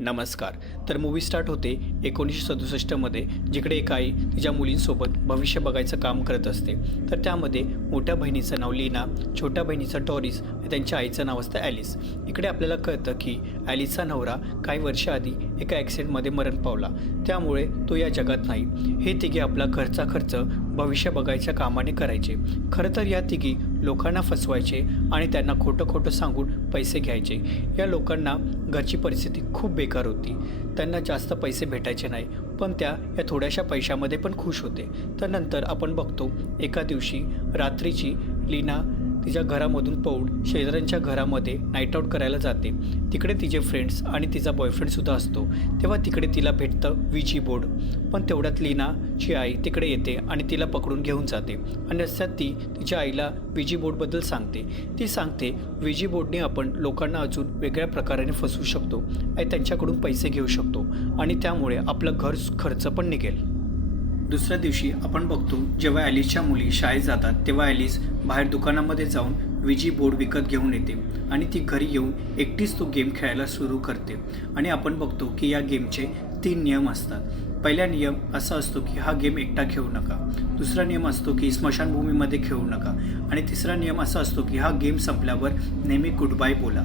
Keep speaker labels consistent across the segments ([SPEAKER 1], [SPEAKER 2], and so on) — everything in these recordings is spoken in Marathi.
[SPEAKER 1] नमस्कार. तर मूवी स्टार्ट होते एकोणीसशे सदुसष्टमध्ये जिकडे एक आई तिच्या मुलींसोबत भविष्य बघायचं काम करत असते. तर त्यामध्ये मोठ्या बहिणीचं नाव लीना छोट्या बहिणीचं टॉरिस आणि त्यांच्या आईचं नाव असतं ॲलिस. इकडे आपल्याला कळतं की ॲलिसचा नवरा काही वर्षाआधी एका ॲक्सिडेंटमध्ये मरण पावला. त्यामुळे तो या जगात नाही. हे तिघे आपला घरचा खर्च भविष्य बघायच्या कामाने करायचे. खरं तर या तिघी लोकांना फसवायचे आणि त्यांना खोटं खोटं सांगून पैसे घ्यायचे. या लोकांना घरची परिस्थिती खूप बेकार होती. त्यांना जास्त पैसे भेटायचे नाही पण त्या या थोड्याशा पैशामध्ये पण खुश होते. तर नंतर आपण बघतो एका दिवशी रात्रीची लीना तिच्या घरामधून पौड शेजाऱ्यांच्या घरामध्ये नाईट आऊट करायला जाते. तिकडे तिचे फ्रेंड्स आणि तिचा बॉयफ्रेंडसुद्धा असतो. तेव्हा तिकडे तिला भेटतं विजी बोर्ड पण तेवढ्यात लीनाची आई तिकडे येते आणि तिला पकडून घेऊन जाते. आणि रस्त्यात ती तिच्या आईला विजी बोर्डबद्दल सांगते. ती सांगते विजी बोर्डने आपण लोकांना अजून वेगळ्या प्रकाराने फसवू शकतो. आणि त्यांच्याकडून पैसे घेऊ शकतो आणि त्यामुळे आपलं घर खर्च पण निघेल. दुसऱ्या दिवशी आपण बघतो जेव्हा ॲलिसच्या मुली शाळेत जातात तेव्हा ॲलिस बाहेर दुकानामध्ये जाऊन विजी बोर्ड विकत घेऊन येते आणि ती घरी येऊन एकटीच तो गेम खेळायला सुरू करते. आणि आपण बघतो की या गेमचे तीन नियम असतात. पहिला नियम असा असतो की हा गेम एकटा खेळू नका. दुसरा नियम असतो की स्मशानभूमीमध्ये खेळू नका. आणि तिसरा नियम असा असतो की हा गेम संपल्यावर नेहमी गुड बाय बोला.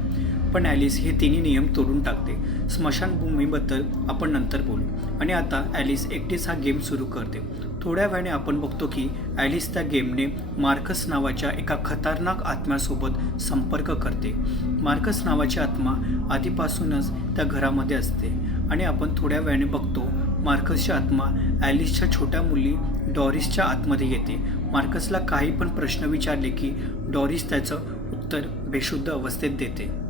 [SPEAKER 1] पण ॲलिस हे तिन्ही नियम तोडून टाकते. स्मशानभूमीबद्दल आपण नंतर बोलू. आणि आता ॲलिस एकटीच हा गेम सुरू करते. थोड्या वेळाने आपण बघतो की ॲलिस त्या गेमने मार्कस नावाच्या एका खतरनाक आत्म्यासोबत संपर्क करते. मार्कस नावाची आत्मा आधीपासूनच त्या घरामध्ये असते. आणि आपण थोड्या वेळाने बघतो मार्कसची आत्मा ॲलिसच्या छोट्या मुली डॉरिसच्या आतमध्ये येते. मार्कसला काही पण प्रश्न विचारले की डॉरिस त्याचं उत्तर बेशुद्ध अवस्थेत देते.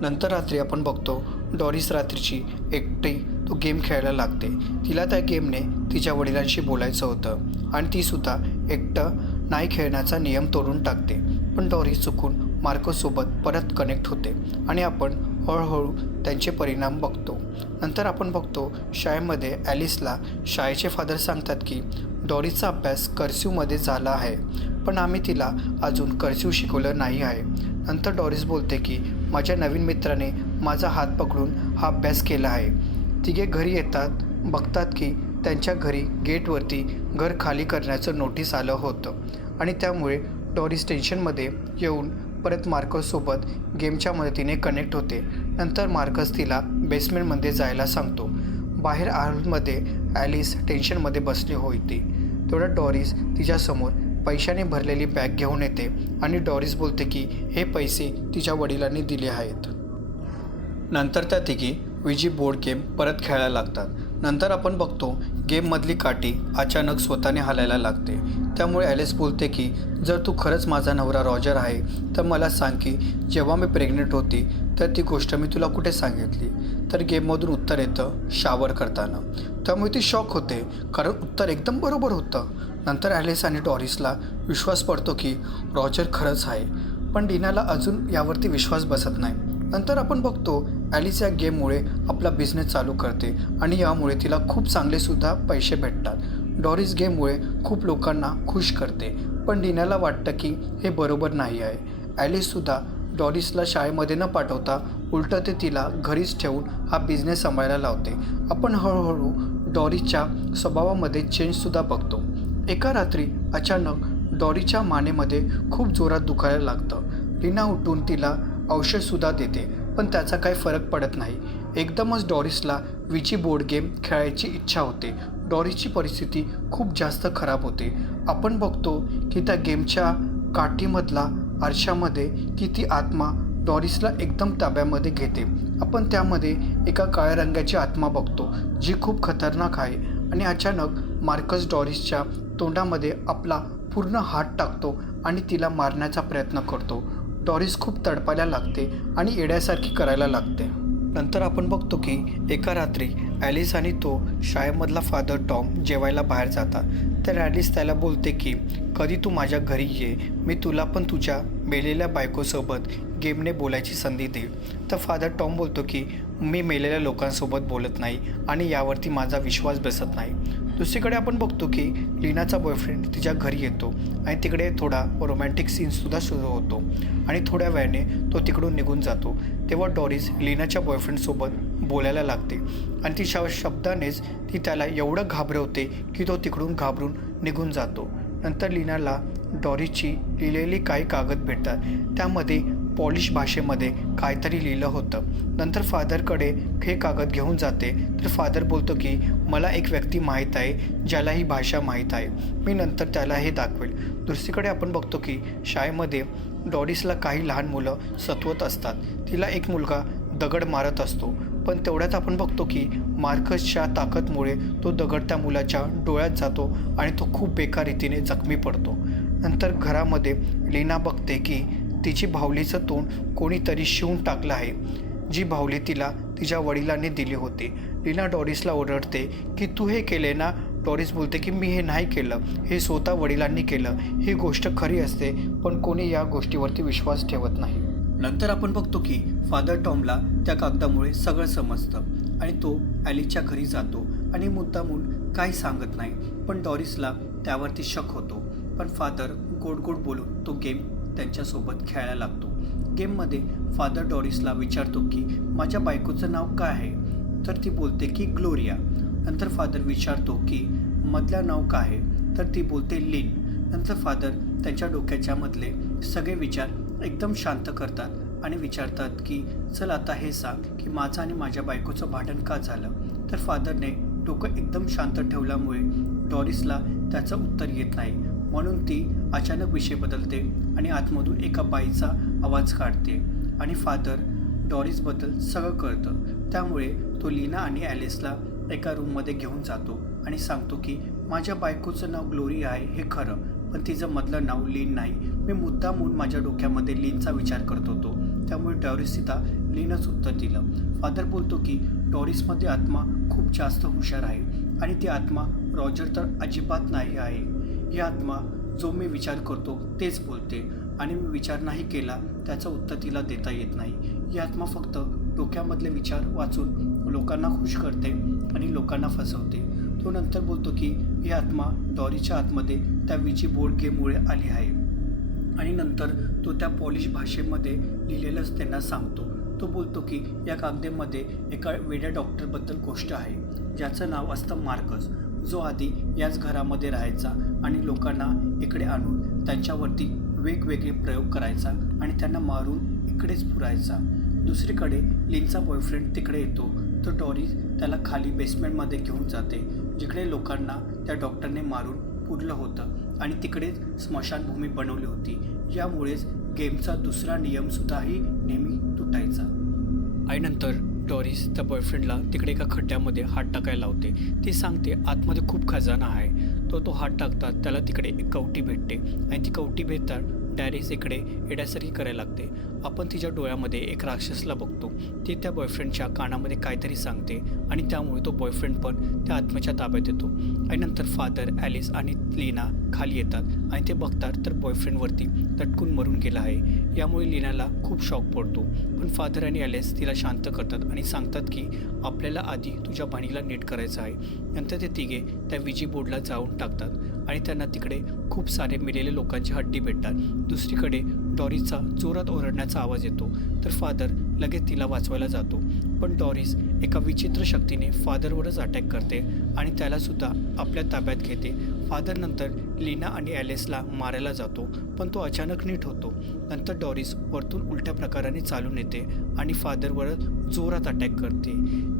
[SPEAKER 1] नंतर रात्री आपण बघतो डॉरिस रात्रीची एकटी तो गेम खेळायला लागते. तिला त्या गेमने तिच्या वडिलांशी बोलायचं होतं आणि तीसुद्धा एकटं नाही खेळण्याचा नियम तोडून टाकते. पण डॉरिस चुकून मार्कोसोबत परत कनेक्ट होते आणि आपण हळूहळू त्यांचे परिणाम बघतो. नंतर आपण बघतो शाळेमध्ये ॲलिसला शाळेचे फादर सांगतात की डॉरिसचा अभ्यास कर्स्यूमध्ये झाला आहे. पण आम्ही तिला अजून कर्स्यू शिकवलं नाही आहे. नंतर डॉरिस बोलते की माझ्या नवीन मित्राने माझा हात पकडून हा अभ्यास केला आहे. तिघे घरी येतात बघतात की त्यांच्या घरी गेटवरती घर खाली करण्याचं नोटीस आलं होतं आणि त्यामुळे डॉरिस टेन्शनमध्ये येऊन परत मार्कससोबत गेमच्या मदतीने कनेक्ट होते. नंतर मार्कस तिला बेसमेंटमध्ये जायला सांगतो. बाहेर आरमध्ये ॲलिस टेन्शनमध्ये बसली होती. तेवढ्या डॉरिस तिच्यासमोर पैशाने भरलेली बॅग घेऊन येते आणि डॉरिस बोलते की हे पैसे तिच्या वडिलांनी दिले आहेत. नंतर त्या तिघी विजी बोर्ड गेम परत खेळायला लागतात. नंतर आपण बघतो गेममधली काठी अचानक स्वतःने हलायला लागते. त्यामुळे ॲलिस बोलते की जर तू खरंच माझा नवरा रॉजर आहे तर मला सांग की जेव्हा मी प्रेग्नेंट होती तर ती गोष्ट मी तुला कुठे सांगितली? तर गेममधून उत्तर येतं शावर करताना. त्यामुळे ती शॉक होते कारण उत्तर एकदम बरोबर होतं. नंतर ॲलिस आणि डॉरिसला विश्वास पडतो की रॉजर खरंच आहे. पण डीनाला अजून यावरती विश्वास बसत नाही. नंतर आपण बघतो ॲलिस या गेममुळे आपला बिझनेस चालू करते आणि यामुळे तिला खूप चांगलेसुद्धा पैसे भेटतात. डॉरिस गेममुळे खूप लोकांना खुश करते पण डीनाला वाटतं की हे बरोबर नाही आहे. ॲलिससुद्धा डॉरिसला शाळेमध्ये न पाठवता उलटं ते तिला घरीच ठेवून हा बिझनेस सांभाळायला लावते. आपण हळूहळू डॉरीच्या स्वभावामध्ये चेंजसुद्धा बघतो. एका रात्री अचानक डॉरीच्या मानेमध्ये खूप जोरात दुखायला लागतं. लिना उठून तिला औषधसुद्धा देते पण त्याचा काही फरक पडत नाही. एकदमच डॉरिसला विची बोर्ड गेम खेळायची इच्छा होते. डॉरिसची परिस्थिती खूप जास्त खराब होते. आपण बघतो की त्या गेमच्या काठीमधला आरशामध्ये की ती आत्मा डॉरिसला एकदम ताब्यामध्ये घेते. आपण त्यामध्ये एका काळ्या रंगाची आत्मा बघतो जी खूप खतरनाक आहे आणि अचानक मार्कस डॉरिसच्या तोंडामध्ये आपला पूर्ण हात टाकतो आणि तिला मारण्याचा प्रयत्न करतो. डॉरिस खूप तडपायला लागते आणि येड्यासारखी करायला लागते. नंतर आपण बघतो की एका रात्री ॲलिस आणि तो शाळेमधला फादर टॉम जेवायला बाहेर जातात. तर ॲलिस त्याला बोलते की कधी तू माझ्या घरी ये मी तुला पण तुझ्या मेलेल्या बायकोसोबत गेमने बोलायची संधी देईल. तर फादर टॉम बोलतो की मी मेलेल्या लोकांसोबत बोलत नाही आणि यावरती माझा विश्वास बसत नाही. दुसरीकडे आपण बघतो की लीनाचा बॉयफ्रेंड तिच्या घरी येतो आणि तिकडे थोडा रोमॅन्टिक सीनसुद्धा सुरू होतो. आणि थोड्या वेळाने तो तिकडून निघून जातो. तेव्हा डॉरिस लीनाच्या बॉयफ्रेंडसोबत बोलायला लागते. आणि तिच्या शब्दानेच ती त्याला एवढं घाबरवते की तो तिकडून घाबरून निघून जातो. नंतर लीनाला डॉरीची लिहिलेली काही कागद भेटतात. त्यामध्ये पॉलिश भाषेमध्ये काहीतरी लिहिलं होतं. नंतर फादरकडे हे कागद घेऊन जाते. तर फादर बोलतो की मला एक व्यक्ती माहीत आहे ज्याला ही भाषा माहीत आहे. मी नंतर त्याला हे दाखवेल. दुसरीकडे आपण बघतो की शाळेमध्ये डॉडीसला काही लहान मुलं सत्वत असतात. तिला एक मुलगा दगड मारत असतो. पण तेवढ्यात आपण बघतो की मार्कसच्या ताकदमुळे तो दगड त्या मुलाच्या डोळ्यात जातो आणि तो खूप बेकार रीतीने जखमी पडतो. नंतर घरामध्ये लीना बघते की तिची भावलीचं तोंड कोणीतरी शिवून टाकलं आहे. जी भावली तिला तिच्या वडिलांनी दिली होती. लीना डॉरिसला ओरडते की तू हे केले ना? डॉरिस बोलते की मी हे नाही केलं. हे स्वतः वडिलांनी केलं. ही गोष्ट खरी असते पण कोणी या गोष्टीवरती विश्वास ठेवत नाही. नंतर आपण बघतो की फादर टॉमला त्या कागदामुळे सगळं समजतं आणि तो ॲलीच्या घरी जातो आणि मुद्दामून काही सांगत नाही. पण डॉरिसला त्यावरती शक होतो. पण फादर गोड गोड बोलून तो गेम त्यांच्यासोबत खेळायला लागतो. गेममध्ये फादर डॉरिसला विचारतो की माझ्या बायकोचं नाव काय आहे? तर ती बोलते की ग्लोरिया. नंतर फादर विचारतो की मधलं नाव काय आहे? तर ती बोलते लिन. नंतर फादर त्यांच्या डोक्याच्या मधले सगळे विचार एकदम शांत करतात आणि विचारतात की चल आता हे सांग की माझं आणि माझ्या बायकोचं भांडण का झालं? तर फादरने डोकं एकदम शांत ठेवल्यामुळे डॉरिसला त्याचं उत्तर येत नाही. म्हणून ती अचानक विषय बदलते आणि आतमधून एका बाईचा आवाज काढते आणि फादर डॉरिसबद्दल सगळं कळतं. त्यामुळे तो लीना आणि ॲलिसला एका रूममध्ये घेऊन जातो आणि सांगतो की माझ्या बायकोचं नाव ग्लोरी आहे हे खरं पण तिचं मधलं नाव लीन नाही. मी मुद्दामून माझ्या डोक्यामध्ये लीनचा विचार करत होतो. त्यामुळे डॉरिस तिथा लीनच उत्तर दिलं. फादर बोलतो की डॉरिसमध्ये आत्मा खूप जास्त हुशार आहे आणि ती आत्मा रॉजर तर अजिबात नाही आहे. ही आत्मा जो मी विचार करतो तेच बोलते आणि मी विचार नाही केला त्याचं उत्तर तिला देता येत नाही. ही आत्मा फक्त डोक्यामधले विचार वाचून लोकांना खुश करते आणि लोकांना फसवते. तो नंतर बोलतो की ही आत्मा डॉरीच्या आतमध्ये त्या विची बोर्ड गेममुळे आली आहे. आणि नंतर तो त्या पॉलिश भाषेमध्ये लिहिलेलंच त्यांना सांगतो. तो बोलतो की या कागदेमध्ये एका वेड्या डॉक्टरबद्दल गोष्ट आहे. ज्याचं नाव असतं मार्कस. जो आधी याच घरामध्ये राहायचा आणि लोकांना इकडे आणून त्यांच्यावरती वेगवेगळे प्रयोग करायचा आणि त्यांना मारून इकडेच पुरायचा. दुसरीकडे लिनचा बॉयफ्रेंड तिकडे येतो. तर डॉरीज त्याला खाली बेसमेंटमध्ये घेऊन जाते जिकडे लोकांना त्या डॉक्टरने मारून पुरलं होतं आणि तिकडेच स्मशानभूमी बनवली होती. यामुळेच गेमचा दुसरा नियमसुद्धाही नेहमी तुटायचा. आणि नंतर डॉरिस त्या बॉयफ्रेंडला तिकडे एका खड्ड्यामध्ये हात टाकायला लावते. ती सांगते आतमध्ये खूप खजाना आहे. तो तो हात टाकतात त्याला तिकडे एक कवटी भेटते. आणि ती कवटी भेटतात डॅरिस इकडे येण्यासारखी करायला लागते. आपण तिच्या डोळ्यामध्ये एक राक्षसला बघतो. ती त्या बॉयफ्रेंडच्या कानामध्ये काहीतरी सांगते आणि त्यामुळे तो बॉयफ्रेंड पण त्या आत्म्याच्या ताब्यात येतो. आणि नंतर फादर ॲलिस आणि लीना खाली येतात आणि ते बघतात तर बॉयफ्रेंडवरती तटकून मरून गेला आहे. यामुळे लीनाला खूप शॉक पडतो. पण फादर आणि ॲलिस तिला शांत करतात आणि सांगतात की आपल्याला आधी तुझ्या बहिणीला नीट करायचं आहे. नंतर ते तिघे त्या विजी बोर्डला जाऊन टाकतात. आणि त्यांना तिकडे खूप सारे मेलेले लोकांची हड्डी भेटतात. दुसरीकडे डॉरीचा जोरात ओरडण्याचा आवाज येतो. तर फादर लगेच तिला वाचवायला जातो. पण डॉरिस एका विचित्र शक्तीने फादरवरच अटॅक करते आणि त्यालासुद्धा आपल्या ताब्यात घेते. फादर नंतर लीना आणि ॲलेसला मारायला जातो पण तो अचानक नीट होतो. नंतर डॉरिस वरतून उलट्या प्रकाराने चालून येते आणि फादरवर जोरात अटॅक करते.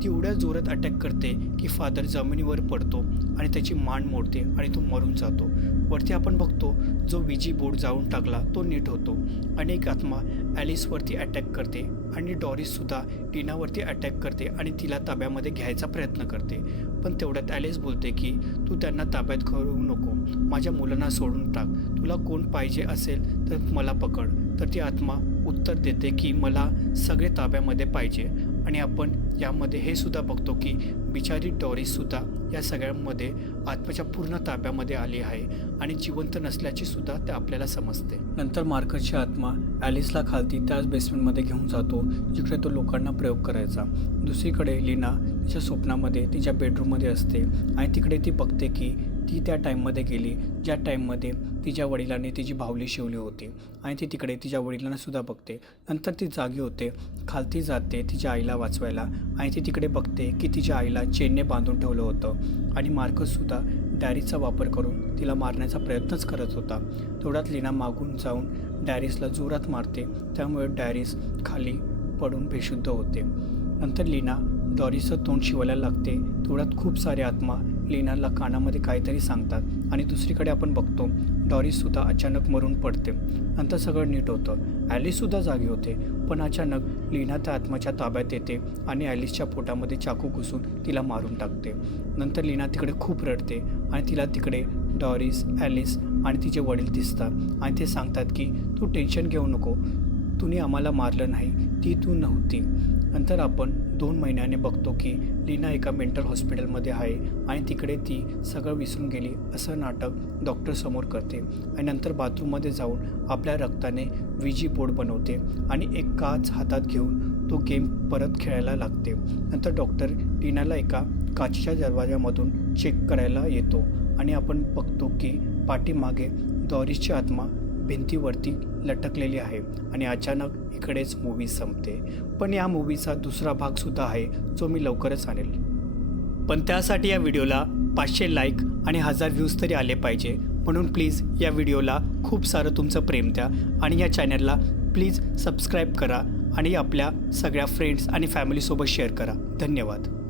[SPEAKER 1] ती एवढ्या जोरात अटॅक करते की फादर जमिनीवर पडतो आणि त्याची मान मोडते आणि तो मरून जातो. वरती आपण बघतो जो विजी बोर्ड जाळून टाकला तो नीट होतो. अनेक आत्मा ॲलिसवरती अटॅक करते आणि डॉरिससुद्धा टीनावरती अटॅक करते आणि तिला ताब्यामध्ये घ्यायचा प्रयत्न करते. पण तेवढ्यात ॲलिस बोलते की तू त्यांना ताब्यात करू नको. माझ्या मुलांना सोडून टाक. तुला कोण पाहिजे असेल तर मला पकड. तर ती आत्मा उत्तर देते की मला सगळे ताब्यामध्ये पाहिजे. आणि आपण यामध्ये हे सुद्धा बघतो की बिचारी डॉरीसुद्धा या सगळ्यांमध्ये आत्म्याच्या पूर्ण ताब्यामध्ये आली आहे आणि जिवंत नसल्याची सुद्धा ते आपल्याला समजते. नंतर मार्कसची आत्मा ॲलिसला खालती त्याच बेसमेंटमध्ये घेऊन जातो जिकडे तो लोकांना प्रयोग करायचा. दुसरीकडे लीना तिच्या स्वप्नामध्ये तिच्या बेडरूममध्ये असते आणि तिकडे ती बघते की ती त्या टाईममध्ये गेली. ज्या टाईममध्ये तिच्या वडिलांनी तिची भावली शिवली होती. आणि ती तिकडे तिच्या वडिलांनासुद्धा बघते. नंतर ती जागी होते. खालती जाते तिच्या आईला वाचवायला. आणि ती तिकडे बघते की तिच्या आईला चेनने बांधून ठेवलं होतं. आणि मार्कससुद्धा डॅरीचा वापर करून तिला मारण्याचा प्रयत्नच करत होता. तेवढ्यात लीना मागून जाऊन डायरीसला जोरात मारते. त्यामुळे डायरीस खाली पडून बेशुद्ध होते. नंतर लीना डॉरिसचं तोंड शिवायला लागते. तेवढ्यात खूप सारे आत्मा लीनाला कानामध्ये काहीतरी सांगतात आणि दुसरीकडे आपण बघतो डॉरीसुद्धा अचानक मरून पडते. नंतर सगळं नीट होतं. ॲलिससुद्धा जागी होते पण अचानक लीना त्या आत्माच्या ताब्यात येते आणि ॲलिसच्या पोटामध्ये चाकू घुसून तिला मारून टाकते. नंतर लीना तिकडे खूप रडते आणि तिला तिकडे डॉरिस ॲलिस आणि तिचे वडील दिसतात आणि ते सांगतात की तू टेन्शन घेऊ नको. तुने आम्हाला मारलं नाही. ती तू नव्हती. नंतर आपण दोन महिन्याने बघतो की लीना एका मेंटल हॉस्पिटलमध्ये आहे आणि तिकडे ती सगळं विसरून गेली असं नाटक डॉक्टरसमोर करते आणि नंतर बाथरूममध्ये जाऊन आपल्या रक्ताने विजी बोर्ड बनवते आणि एक काच हातात घेऊन तो गेम परत खेळायला लागते. नंतर डॉक्टर लीनाला एका काचच्या दरवाजामधून चेक करायला येतो आणि आपण बघतो की पाठीमागे डॉरिसची आत्मा भिंतीवरती लटकलेली आहे आणि अचानक इकडेच मूवी संपते. पण या मूवीचा दुसरा भागसुद्धा आहे जो मी लवकरच आणेल. पण त्यासाठी या व्हिडिओला पाचशे लाईक आणि हजार व्ह्यूज तरी आले पाहिजे. म्हणून प्लीज या व्हिडिओला खूप सारं तुमचं प्रेम द्या आणि या चॅनलला प्लीज सबस्क्राईब करा आणि आपल्या सगळ्या फ्रेंड्स आणि फॅमिलीसोबत शेअर करा. धन्यवाद.